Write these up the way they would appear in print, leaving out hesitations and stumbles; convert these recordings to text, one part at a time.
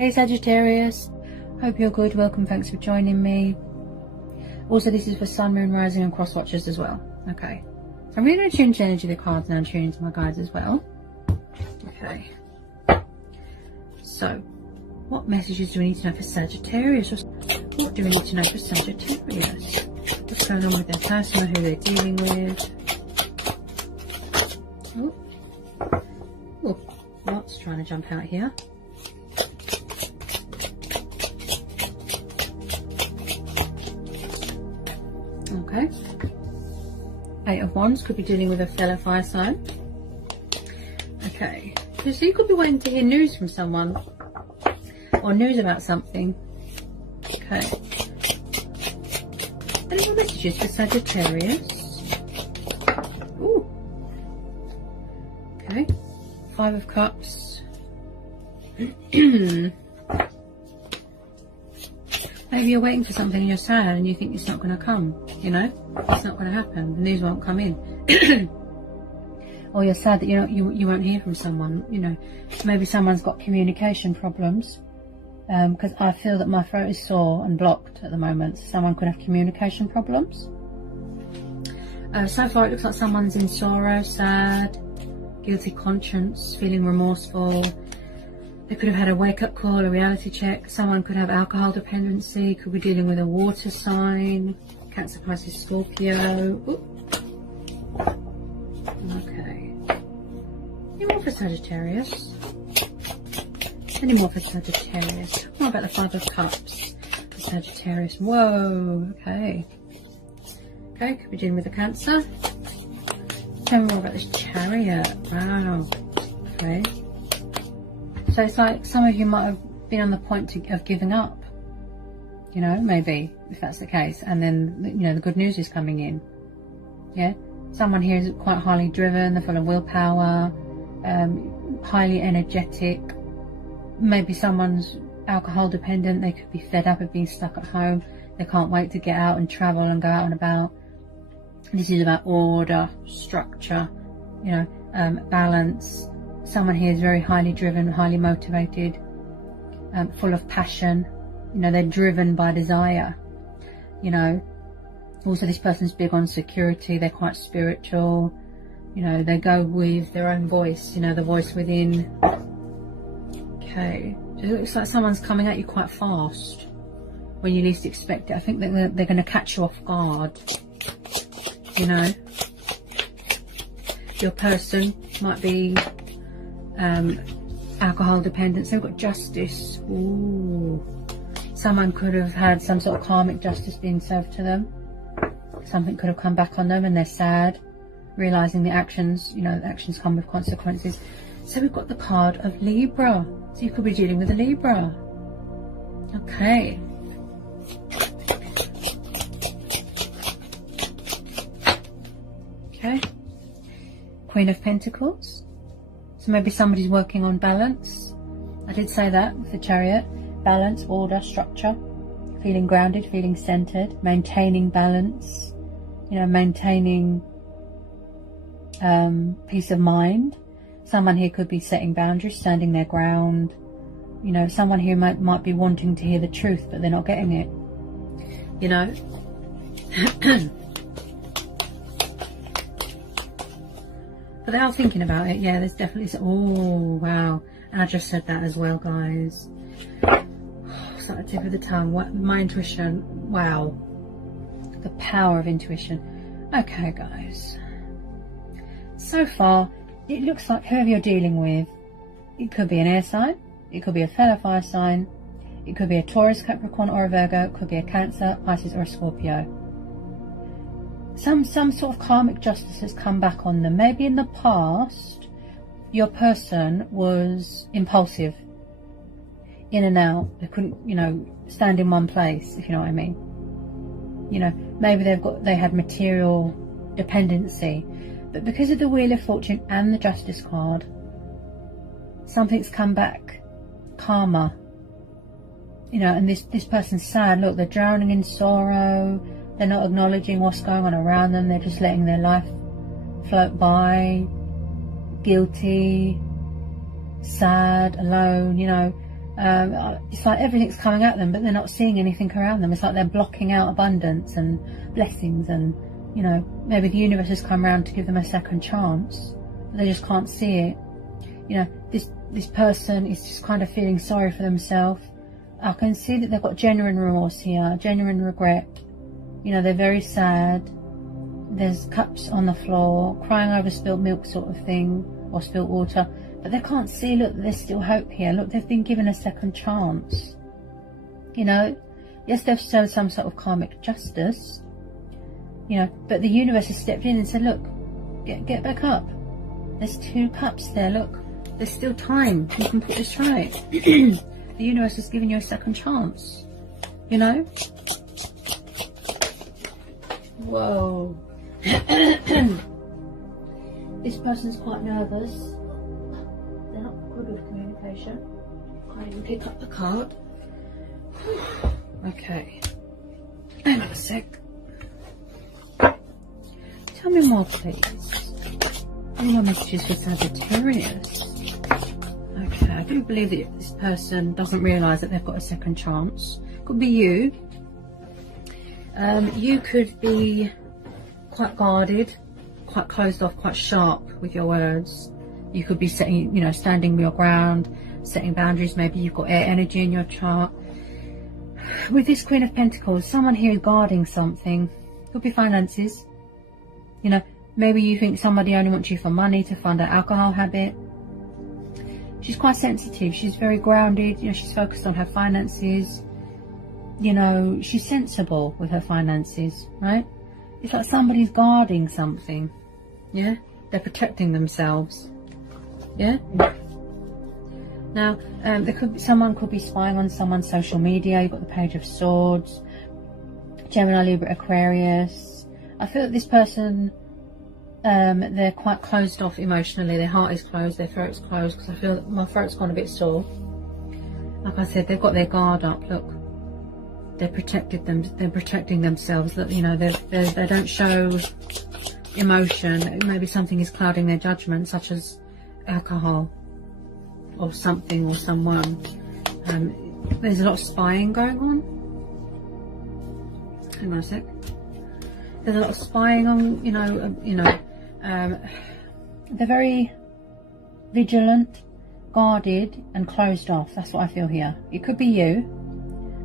Hey Sagittarius, hope you're good. Welcome, thanks for joining me. Also, this is for Sun, Moon, Rising and Cross Watchers as well. Okay, so I'm really going to tune to energy of the cards now and tune into my guides as well. Okay, so what messages do we need to know for Sagittarius? What do we need to know for Sagittarius? What's going on with their person, who they're dealing with? Oh, what's trying to jump out here? Okay, 8 of Wands, could be dealing with a fellow fire sign. Okay, so you could be waiting to hear news from someone or news about something. Okay, any more messages for Sagittarius? Ooh. Okay, 5 of Cups. Maybe you're waiting for something and you're sad and you think it's not going to come, you know, it's not going to happen, the news won't come in. Or you're sad that you won't hear from someone, you know, maybe someone's got communication problems, because I feel that my throat is sore and blocked at the moment, so someone could have communication problems. So far it looks like someone's in sorrow, sad, guilty conscience, feeling remorseful. They could have had a wake-up call, a reality check. Someone could have alcohol dependency, could be dealing with a water sign, Cancer, Pisces, Scorpio. Ooh. Okay. Any more for Sagittarius? Any more for Sagittarius? What about the 5 of Cups for Sagittarius? Whoa, okay. Okay, could be dealing with a Cancer. Tell me more about this Chariot. Wow. Okay. So it's like some of you might have been on the point of giving up, you know, maybe, if that's the case. And then, you know, the good news is coming in. Yeah. Someone here is quite highly driven, they're full of willpower, highly energetic. Maybe someone's alcohol dependent, they could be fed up of being stuck at home. They can't wait to get out and travel and go out and about. This is about order, structure, you know, balance. Someone here is very highly driven, highly motivated, full of passion. You know, they're driven by desire, you know. Also, this person's big on security. They're quite spiritual. You know, they go with their own voice, you know, the voice within. Okay. So it looks like someone's coming at you quite fast when you least expect it. I think that they're going to catch you off guard, you know. Your person might be alcohol dependence. They've got justice. Ooh. Someone could have had some sort of karmic justice being served to them. Something could have come back on them and they're sad, realizing the actions, you know, the actions come with consequences. So we've got the card of Libra. So you could be dealing with a Libra. Okay. Okay. Queen of Pentacles. So maybe somebody's working on balance. I did say that with the Chariot. Balance, order, structure. Feeling grounded, feeling centered. Maintaining balance. You know, maintaining peace of mind. Someone here could be setting boundaries, standing their ground. You know, someone here might be wanting to hear the truth, but they're not getting it. You know. But they are thinking about it. Yeah, there's definitely... Oh, wow. And I just said that as well, guys. It's like the tip of the tongue. My intuition. Wow. The power of intuition. Okay, guys. So far, it looks like whoever you're dealing with, it could be an air sign. It could be a fellow fire sign. It could be a Taurus, Capricorn or a Virgo. It could be a Cancer, Pisces or a Scorpio. Some sort of karmic justice has come back on them. Maybe in the past, your person was impulsive, in and out. They couldn't, you know, stand in one place, if you know what I mean. You know, maybe they had material dependency, but because of the Wheel of Fortune and the Justice card, something's come back, karma. You know, and this person's sad. Look, they're drowning in sorrow. They're not acknowledging what's going on around them. They're just letting their life float by. Guilty, sad, alone, you know. It's like everything's coming at them, but they're not seeing anything around them. It's like they're blocking out abundance and blessings, and you know, maybe the universe has come around to give them a second chance, but they just can't see it. You know, this person is just kind of feeling sorry for themselves. I can see that they've got genuine remorse here, genuine regret. You know, they're very sad. There's cups on the floor, crying over spilled milk sort of thing, or spilled water. But they can't see, look, there's still hope here. Look, they've been given a second chance. You know, yes, they've shown some sort of karmic justice, you know, but the universe has stepped in and said, look, get back up. There's 2 cups there, look. There's still time. You can put this right. The universe has given you a second chance, you know. Whoa. This person's quite nervous. They're not good with communication. Can't even pick up the card. Okay. Hang on a sec. Tell me more, please. Any more messages for Sagittarius? Okay, I do believe that this person doesn't realise that they've got a second chance. Could be you. You could be quite guarded, quite closed off, quite sharp with your words. You could be setting, you know, standing your ground, setting boundaries. Maybe you've got air energy in your chart. With this Queen of Pentacles, someone here is guarding something. Could be finances. You know, maybe you think somebody only wants you for money, to fund an alcohol habit. She's quite sensitive. She's very grounded. You know, she's focused on her finances. You know, she's sensible with her finances, right? It's like somebody's guarding something. Yeah? They're protecting themselves. Yeah? Now, someone could be spying on someone's social media. You've got the Page of Swords, Gemini, Libra, Aquarius. I feel that this person, they're quite closed off emotionally. Their heart is closed, their throat's closed, because I feel that my throat's gone a bit sore. Like I said, they've got their guard up. Look, they're protecting themselves. That, you know, they don't show emotion. Maybe something is clouding their judgment, such as alcohol or something or someone. There's a lot of spying going on. Hang on a sec. There's a lot of spying on, they're very vigilant, guarded and closed off. That's what I feel here. It could be you,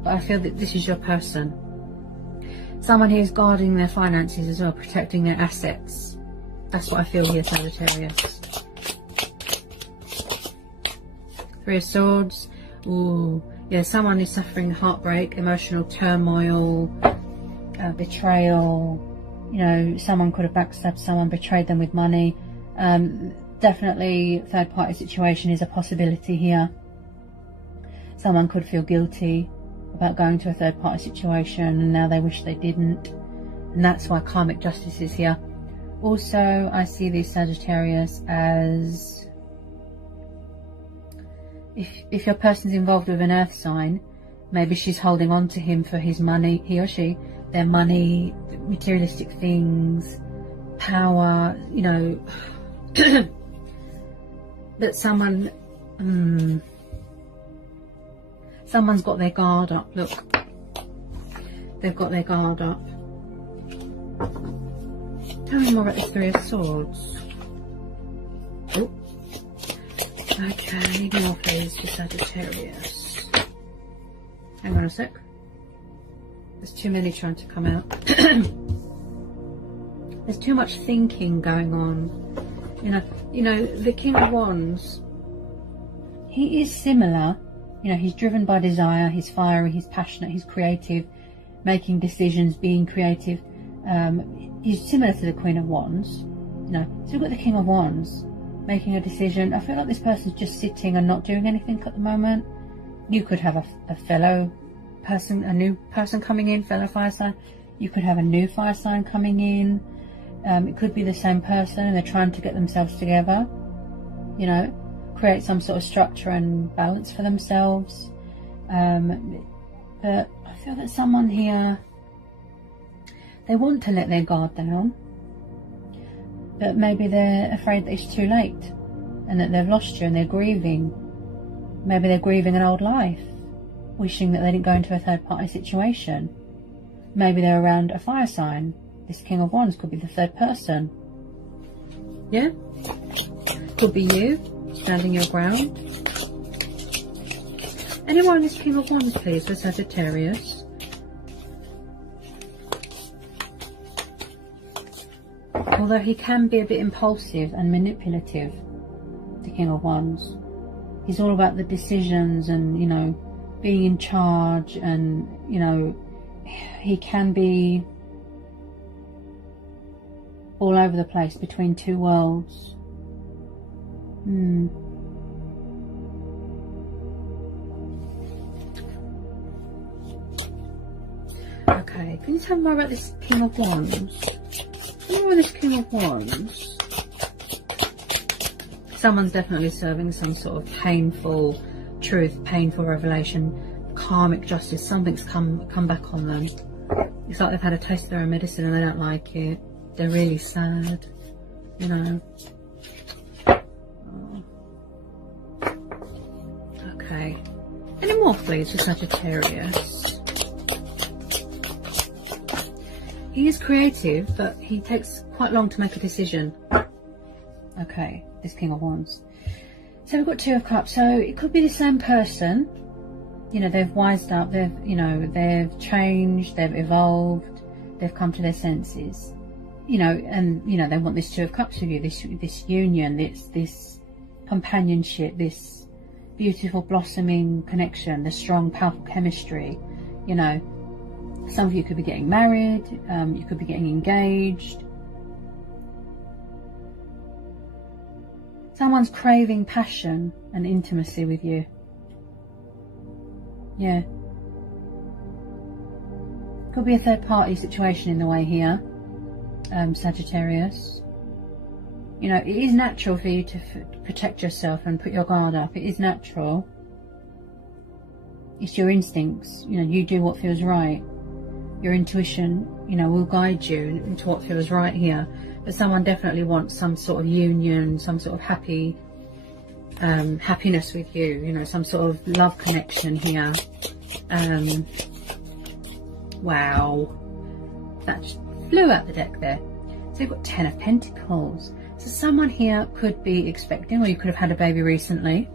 but I feel that this is your person. Someone here is guarding their finances as well, protecting their assets. That's what I feel here, Sagittarius. 3 of Swords. Ooh, yeah, someone is suffering heartbreak, emotional turmoil, betrayal. You know, someone could have backstabbed someone, betrayed them with money. Definitely third party situation is a possibility here. Someone could feel guilty about going to a third party situation and now they wish they didn't, and that's why karmic justice is here. Also, I see this Sagittarius as, if your person's involved with an earth sign, maybe she's holding on to him for his money, he or she, their money, materialistic things, power, you know. But someone's got their guard up. Look, they've got their guard up. Tell me more about the 3 of Swords. Oh, okay, I need more please for Sagittarius. Hang on a sec. There's too many trying to come out. There's too much thinking going on. You know, the King of Wands, he is similar. You know, he's driven by desire, he's fiery, he's passionate, he's creative, making decisions, being creative. He's similar to the Queen of Wands. You know, so we've got the King of Wands making a decision. I feel like this person's just sitting and not doing anything at the moment. You could have a fellow person, a new person coming in, fellow fire sign. You could have a new fire sign coming in. It could be the same person and they're trying to get themselves together, you know, create some sort of structure and balance for themselves. But I feel that someone here, they want to let their guard down, but maybe they're afraid that it's too late and that they've lost you and they're grieving. Maybe they're grieving an old life, wishing that they didn't go into a third party situation. Maybe they're around a fire sign. This King of Wands could be the third person. Yeah? Could be you, standing your ground. Anyone in this King of Wands, please, for Sagittarius? Although he can be a bit impulsive and manipulative, the King of Wands. He's all about the decisions and, you know, being in charge, and, you know, he can be all over the place between two worlds. Okay, can you tell me more about this King of Wands? Tell me more about this King of Wands. Someone's definitely serving some sort of painful truth, painful revelation, karmic justice. Something's come back on them. It's like they've had a taste of their own medicine and they don't like it. They're really sad, you know. Oh. Okay. Any more, please, for Sagittarius? He is creative, but he takes quite long to make a decision. Okay, this King of Wands. So we've got Two of Cups. So it could be the same person. You know, they've wised up, they've, you know, they've changed, they've evolved, they've come to their senses. You know, and, you know, they want this Two of Cups with you, this union, this companionship, this beautiful blossoming connection, the strong, powerful chemistry. You know, some of you could be getting married, you could be getting engaged. Someone's craving passion and intimacy with you. Yeah. Could be a third party situation in the way here, Sagittarius. You know, it is natural for you to protect yourself and put your guard up. It is natural. It's your instincts. You know, you do what feels right. Your intuition, you know, will guide you into what feels right here. But someone definitely wants some sort of union, some sort of happiness with you, you know, some sort of love connection here. Wow, that just flew out the deck there. So you've got 10 of Pentacles. So someone here could be expecting, or you could have had a baby recently.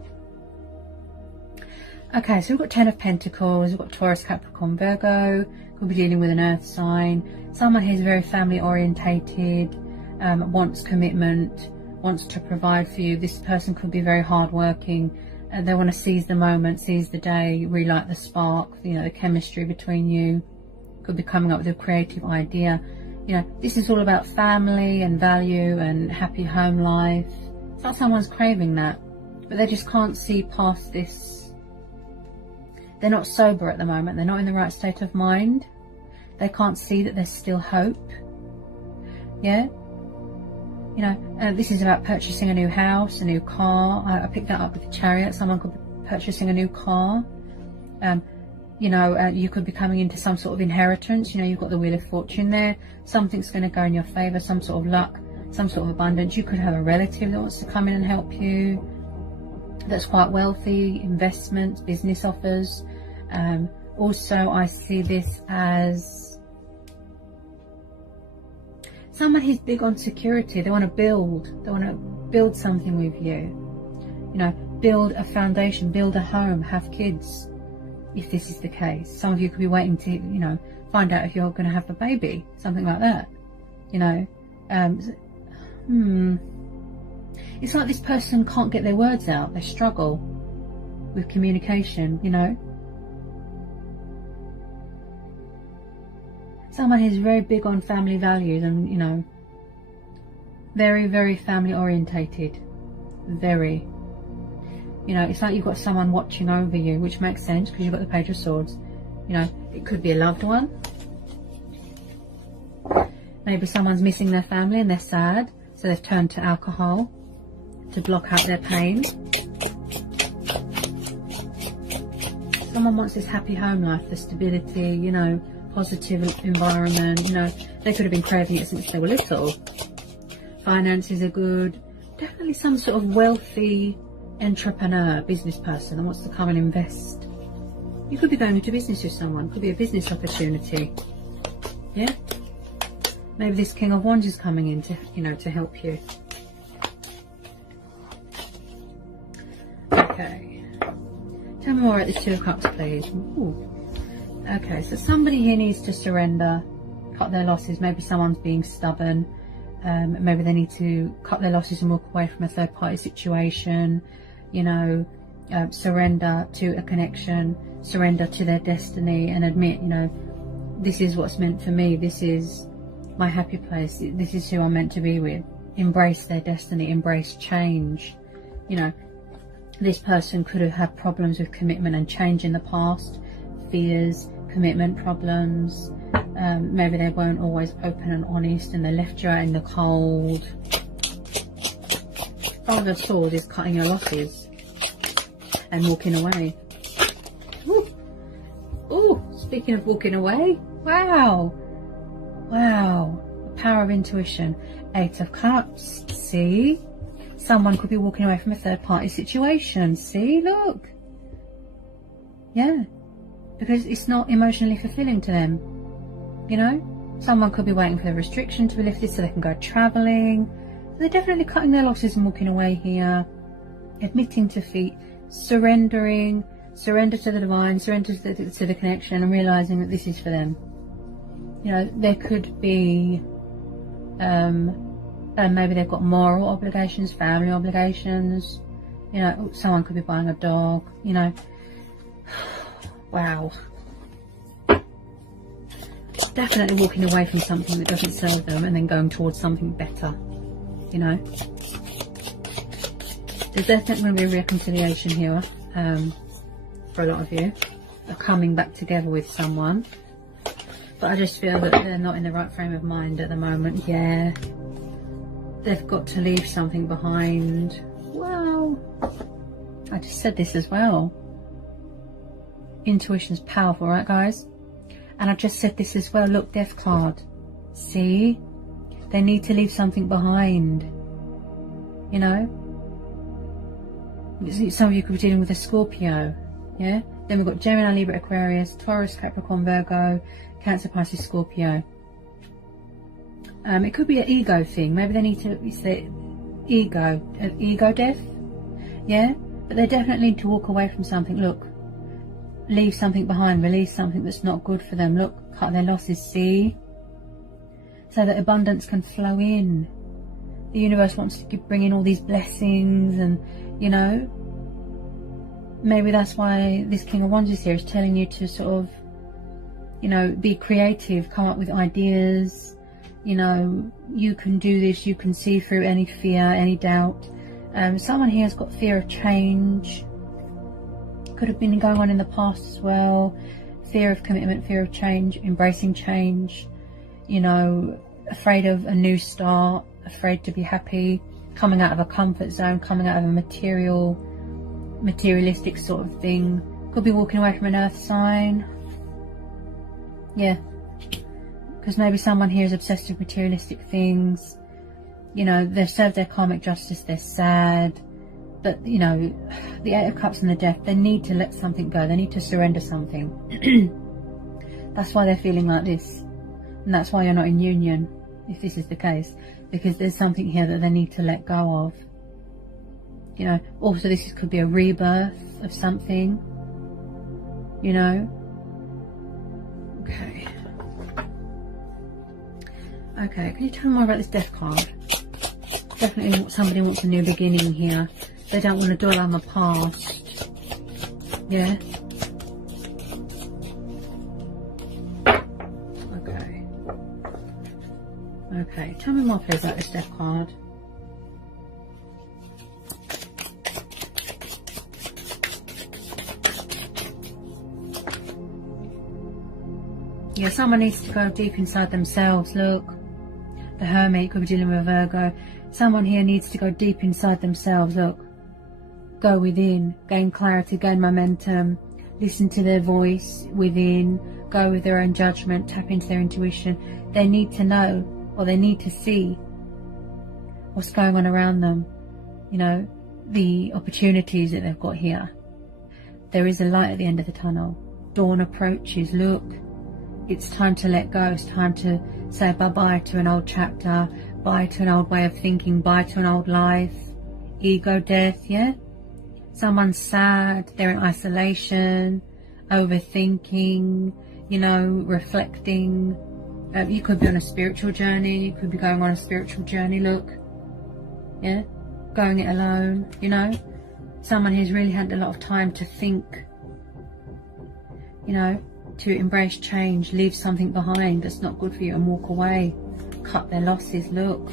Okay, so we've got 10 of Pentacles, we've got Taurus, Capricorn, Virgo. Could be dealing with an earth sign. Someone here is very family orientated, wants commitment, wants to provide for you. This person could be very hardworking. They want to seize the moment, seize the day, really like the spark, you know, the chemistry between you. Could be coming up with a creative idea. You know, this is all about family and value and happy home life. It's like someone's craving that, but they just can't see past this. They're not sober at the moment. They're not in the right state of mind. They can't see that there's still hope. Yeah. You know, this is about purchasing a new house, a new car. I picked that up with the Chariot. Someone could be purchasing a new car. You know, you could be coming into some sort of inheritance. You know, you've got the Wheel of Fortune there. Something's going to go in your favour, some sort of luck, some sort of abundance. You could have a relative that wants to come in and help you, that's quite wealthy, investments, business offers. Also, I see this as someone who's big on security. They want to build something with you. You know, build a foundation, build a home, have kids, if this is the case. Some of you could be waiting to, you know, find out if you're going to have a baby, something like that. You know, it's like this person can't get their words out. They struggle with communication, you know. Someone who's very big on family values and, you know, very, very family orientated. Very. You know, it's like you've got someone watching over you, which makes sense because you've got the Page of Swords. You know, it could be a loved one. Maybe someone's missing their family and they're sad, so they've turned to alcohol to block out their pain. Someone wants this happy home life, the stability, you know, positive environment. You know, they could have been craving it since they were little. Finances are good. Definitely some sort of wealthy entrepreneur, business person that wants to come and invest. You could be going into business with someone. Could be a business opportunity. Yeah. Maybe this King of Wands is coming in to, you know, to help you. Okay. Tell me more about this Two of Cups, please. Ooh. Okay, so somebody here needs to surrender, cut their losses. Maybe someone's being stubborn. Maybe they need to cut their losses and walk away from a third-party situation. You know, surrender to a connection, surrender to their destiny, and admit, you know, this is what's meant for me. This is my happy place. This is who I'm meant to be with. Embrace their destiny. Embrace change. You know, this person could have had problems with commitment and change in the past. Fears, commitment problems. Maybe they weren't always open and honest, and they left you out in the cold. Father of Swords is cutting your losses and walking away. Ooh. Ooh, speaking of walking away, wow. Wow, the power of intuition. Eight of Cups, see? Someone could be walking away from a third-party situation, see? Look. Yeah, because it's not emotionally fulfilling to them. You know, someone could be waiting for the restriction to be lifted so they can go travelling. So they're definitely cutting their losses and walking away here. Admitting defeat, surrendering, surrender to the divine, surrender to the connection, and realising that this is for them. You know, there could be, maybe they've got moral obligations, family obligations. You know, someone could be buying a dog, you know. Wow. Definitely walking away from something that doesn't serve them and then going towards something better, you know. There's definitely going to be a reconciliation here for a lot of you. Are coming back together with someone. But I just feel that they're not in the right frame of mind at the moment. Yeah. They've got to leave something behind. Wow. I just said this as well. Intuition's powerful, right, guys? And I just said this as well. Look, Death card. See? They need to leave something behind. You know? Some of you could be dealing with a Scorpio. Yeah? Then we've got Gemini, Libra, Aquarius, Taurus, Capricorn, Virgo, Cancer, Pisces, Scorpio. It could be an ego thing. Maybe they need to, it's the ego death. Yeah? But they definitely need to walk away from something. Look. Leave something behind, release something that's not good for them. Look, cut their losses, see? So that abundance can flow in. The universe wants to bring in all these blessings, and, you know, maybe that's why this King of Wands is here, is telling you to sort of, you know, be creative, come up with ideas. You know, you can do this, you can see through any fear, any doubt. Someone here has got fear of change. Could have been going on in the past as well. Fear of commitment, fear of change, embracing change, you know, afraid of a new start, afraid to be happy, coming out of a comfort zone, coming out of a materialistic sort of thing. Could be walking away from an earth sign. Yeah, because maybe someone here is obsessed with materialistic things. You know, they've served their karmic justice, they're sad. But, you know, the Eight of Cups and the Death, they need to let something go. They need to surrender something. That's why they're feeling like this. And that's why you're not in union, if this is the case. Because there's something here that they need to let go of. You know, also this could be a rebirth of something. You know. Okay. Okay, can you tell me more about this Death card? Definitely somebody wants a new beginning here. They don't want to dwell on the past. Yeah. Okay. Okay. Tell me more please about this Death card. Yeah, someone needs to go deep inside themselves. Look. The Hermit could be dealing with a Virgo. Someone here needs to go deep inside themselves. Look. Go within, gain clarity, gain momentum, listen to their voice within, go with their own judgment, tap into their intuition. They need to know, or they need to see what's going on around them. You know, the opportunities that they've got here. There is a light at the end of the tunnel. Dawn approaches. Look, it's time to let go. It's time to say bye-bye to an old chapter, bye to an old way of thinking, bye to an old life. Ego death, yeah? Someone's sad, they're in isolation, overthinking, you know, reflecting. You could be on a spiritual journey, you could be going on a spiritual journey, look, yeah? Going it alone, you know? Someone who's really had a lot of time to think, you know, to embrace change, leave something behind that's not good for you and walk away, cut their losses. Look,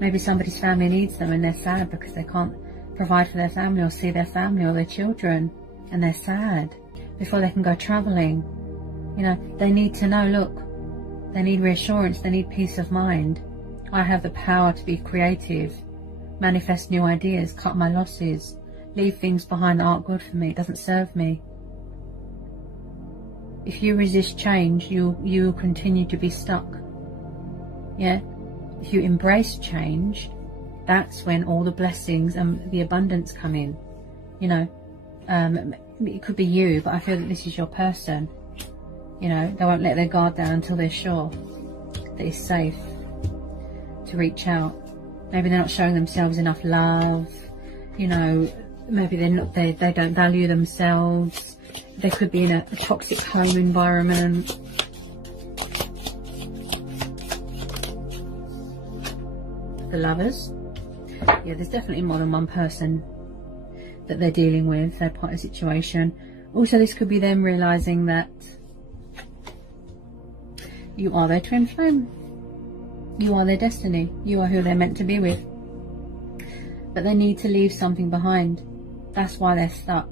maybe somebody's family needs them and they're sad because they can't provide for their family or see their family or their children, and they're sad before they can go travelling. You know, they need to know, look, they need reassurance, they need peace of mind. I have the power to be creative, manifest new ideas, cut my losses, leave things behind that aren't good for me, doesn't serve me. If you resist change, you will continue to be stuck. Yeah? If you embrace change, that's when all the blessings and the abundance come in. You know, it could be you, but I feel that this is your person. You know, they won't let their guard down until they're sure that it's safe to reach out. Maybe they're not showing themselves enough love. You know, maybe they don't value themselves. They could be in a toxic home environment. The Lovers. Yeah, there's definitely more than one person that they're dealing with, third party situation. Also, this could be them realising that you are their twin flame. You are their destiny. You are who they're meant to be with. But they need to leave something behind. That's why they're stuck.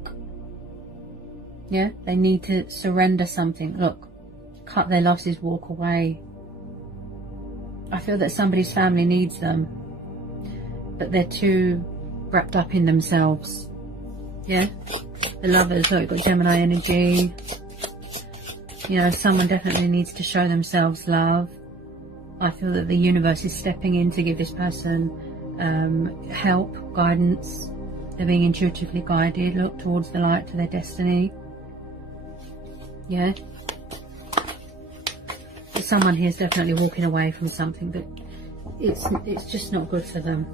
Yeah, they need to surrender something. Look, cut their losses, walk away. I feel that somebody's family needs them, but they're too wrapped up in themselves. Yeah, the Lovers. Look, you've got Gemini energy. You know, someone definitely needs to show themselves love. I feel that the universe is stepping in to give this person help, guidance. They're being intuitively guided, look towards the light, to their destiny. Yeah. But someone here is definitely walking away from something that it's just not good for them.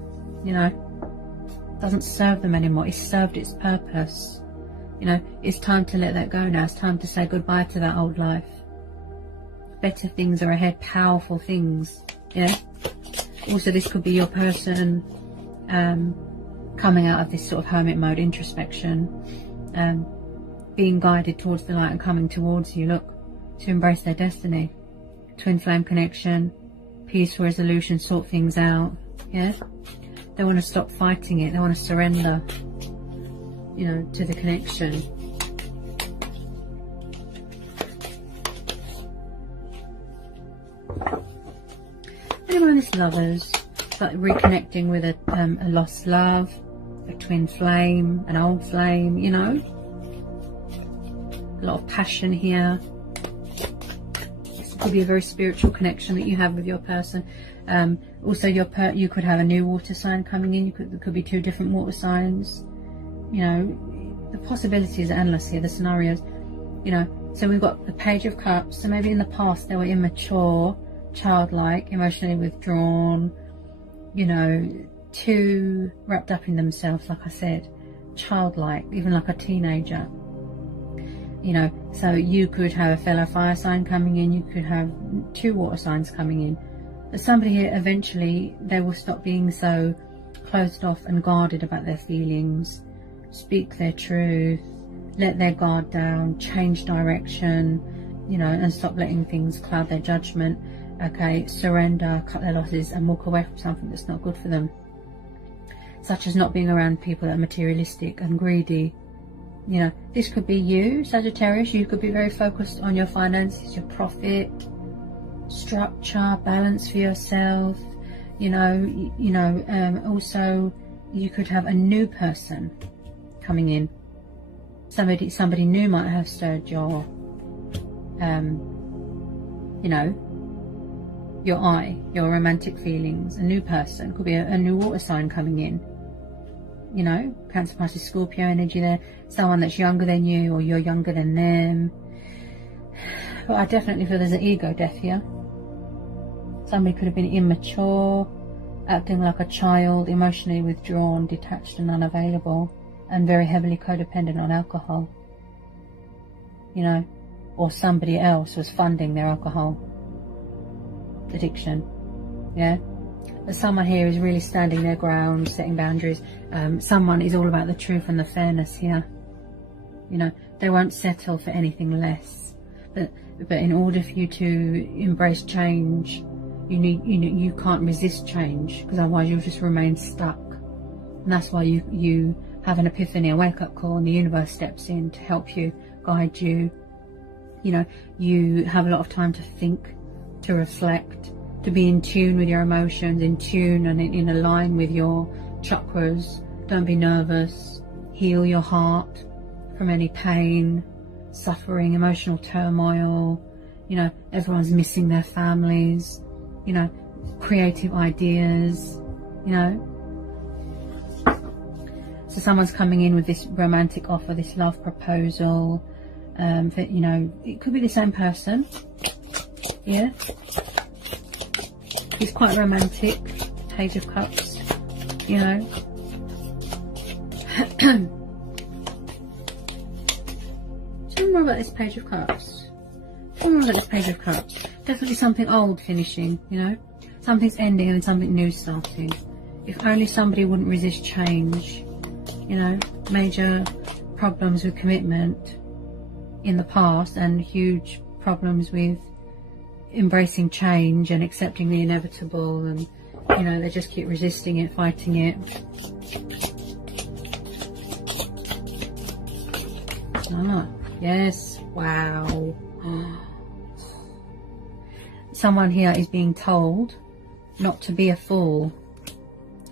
You know, doesn't serve them anymore. It's served its purpose. You know, it's time to let that go now. It's time to say goodbye to that old life. Better things are ahead, powerful things. Yeah. Also, this could be your person coming out of this sort of hermit mode, introspection, being guided towards the light and coming towards you, look, to embrace their destiny. Twin flame connection, peaceful resolution, sort things out. Yeah. They want to stop fighting it. They want to surrender, you know, to the connection. Anyone who's Lovers, like reconnecting with a lost love, a twin flame, an old flame, you know. A lot of passion here. This could be a very spiritual connection that you have with your person. Also, you could have a new water sign coming in. There could be two different water signs. You know, the possibilities are endless here, the scenarios. You know, so we've got the Page of Cups. So maybe in the past they were immature, childlike, emotionally withdrawn, you know, too wrapped up in themselves, like I said, childlike, even like a teenager. You know, so you could have a fellow fire sign coming in, you could have two water signs coming in. But somebody here, eventually, they will stop being so closed off and guarded about their feelings, speak their truth, let their guard down, change direction, you know, and stop letting things cloud their judgment. Okay, surrender, cut their losses, and walk away from something that's not good for them, such as not being around people that are materialistic and greedy. You know, this could be you, Sagittarius. You could be very focused on your finances, your profit, structure, balance for yourself. You know, also you could have a new person coming in. Somebody new might have stirred your, you know, your romantic feelings. A new person, could be a new water sign coming in. you know, Cancer, Pisces, Scorpio energy there. Someone that's younger than you, or you're younger than them. But I definitely feel there's an ego death here. Somebody could have been immature, acting like a child, emotionally withdrawn, detached and unavailable, and very heavily codependent on alcohol. You know, or somebody else was funding their alcohol addiction. Yeah. But someone here is really standing their ground, setting boundaries. Someone is all about the truth and the fairness here. You know, they won't settle for anything less. But in order for you to embrace change, you can't resist change, because otherwise you'll just remain stuck. And that's why you have an epiphany, a wake-up call, and the universe steps in to help you, guide you. You know, you have a lot of time to think, to reflect, to be in tune with your emotions, in tune and in a line with your chakras. Don't be nervous. Heal your heart from any pain, suffering, emotional turmoil. You know, everyone's missing their families. You know, creative ideas. You know. So someone's coming in with this romantic offer, this love proposal. That, you know, it could be the same person. Yeah. He's quite romantic. Page of Cups. You know. Tell me more about this Page of Cups. Tell me more about this Page of Cups. Definitely something old finishing, you know. Something's ending and then something new starting. If only somebody wouldn't resist change. You know, major problems with commitment in the past, and huge problems with embracing change and accepting the inevitable, and you know, they just keep resisting it, fighting it. Ah, yes, wow. Someone here is being told not to be a fool.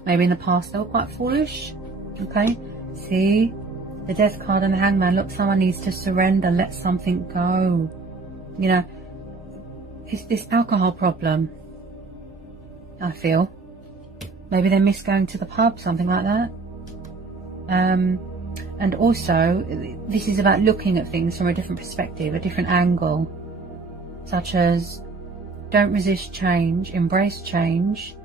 Maybe in the past they were quite foolish. Okay, see the Death card and the Hangman. Look, someone needs to surrender, let something go. You know, it's this alcohol problem, I feel. Maybe they miss going to the pub, something like that. And also, this is about looking at things from a different perspective, a different angle. Such as, don't resist change, embrace change,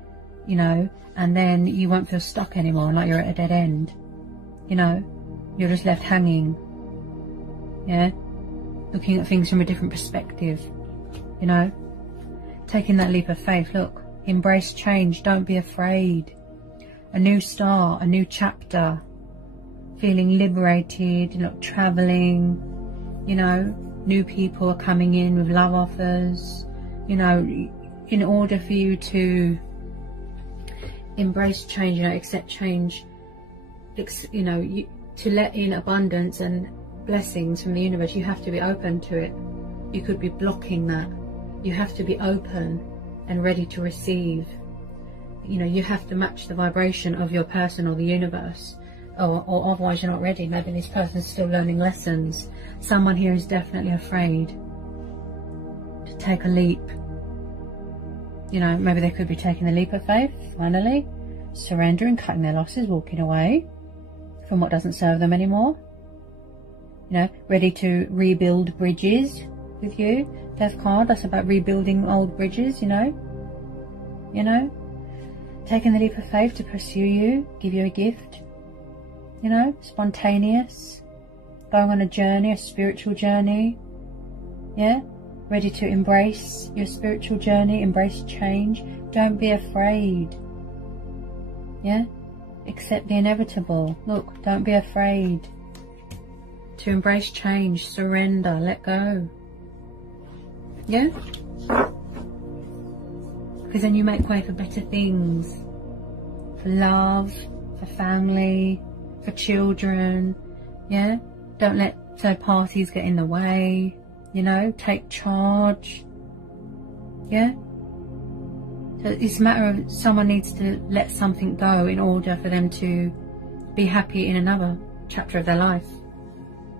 you know, and then you won't feel stuck anymore, like you're at a dead end. You know, you're just left hanging. Yeah? Looking at things from a different perspective. You know? Taking that leap of faith. Look, embrace change, don't be afraid. A new start, a new chapter. Feeling liberated, look, travelling. You know, new people are coming in with love offers. You know, in order for you to embrace change, you know, accept change, you know, to let in abundance and blessings from the universe, you have to be open to it. You could be blocking that. You have to be open and ready to receive. You know, you have to match the vibration of your person or the universe, or otherwise you're not ready. Maybe this person's still learning lessons. Someone here is definitely afraid to take a leap. You know, maybe they could be taking the leap of faith, finally, surrendering, cutting their losses, walking away from what doesn't serve them anymore. You know, ready to rebuild bridges with you. Death card, that's about rebuilding old bridges, you know. You know, taking the leap of faith to pursue you, give you a gift. You know, spontaneous, going on a journey, a spiritual journey. Yeah. Ready to embrace your spiritual journey, embrace change. Don't be afraid. Yeah? Accept the inevitable. Look, don't be afraid to embrace change, surrender, let go. Yeah? Because then you make way for better things. For love, for family, for children. Yeah? Don't let third parties get in the way. You know, take charge. Yeah? So it's a matter of someone needs to let something go in order for them to be happy in another chapter of their life.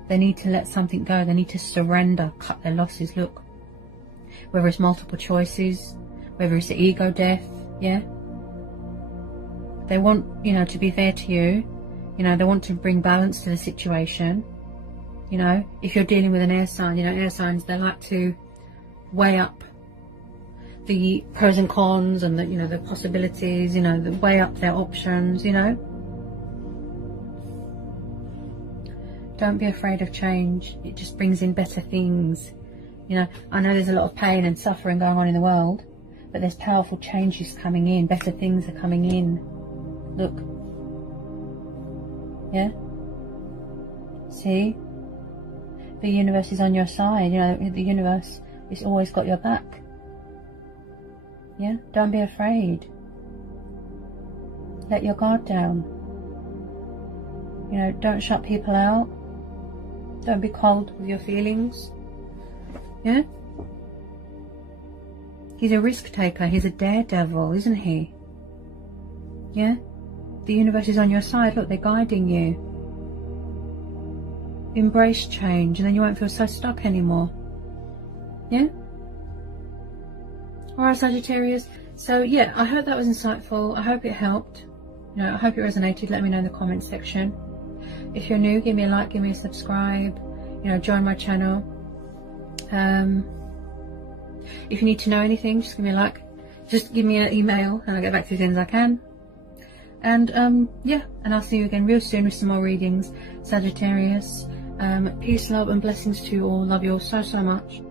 They need to let something go. They need to surrender, cut their losses. Look, whether it's multiple choices, whether it's the ego death, yeah? They want, you know, to be fair to you. You know, they want to bring balance to the situation. You know, if you're dealing with an air sign, you know, air signs, they like to weigh up the pros and cons and the, you know, the possibilities, you know, weigh up their options, you know. Don't be afraid of change. It just brings in better things. You know, I know there's a lot of pain and suffering going on in the world, but there's powerful changes coming in. Better things are coming in. Look. Yeah? See? The universe is on your side. You know, the universe has always got your back. Yeah? Don't be afraid. Let your guard down. You know, don't shut people out. Don't be cold with your feelings. Yeah? He's a risk taker. He's a daredevil, isn't he? Yeah? The universe is on your side. Look, they're guiding you. Embrace change, and then you won't feel so stuck anymore. Yeah? Alright, Sagittarius. So, yeah, I hope that was insightful. I hope it helped. You know, I hope it resonated. Let me know in the comments section. If you're new, give me a like, give me a subscribe. You know, join my channel. If you need to know anything, just give me a like. Just give me an email and I'll get back to you as soon as I can. And yeah, and I'll see you again real soon with some more readings, Sagittarius. Peace, love and blessings to you all. Love you all so much.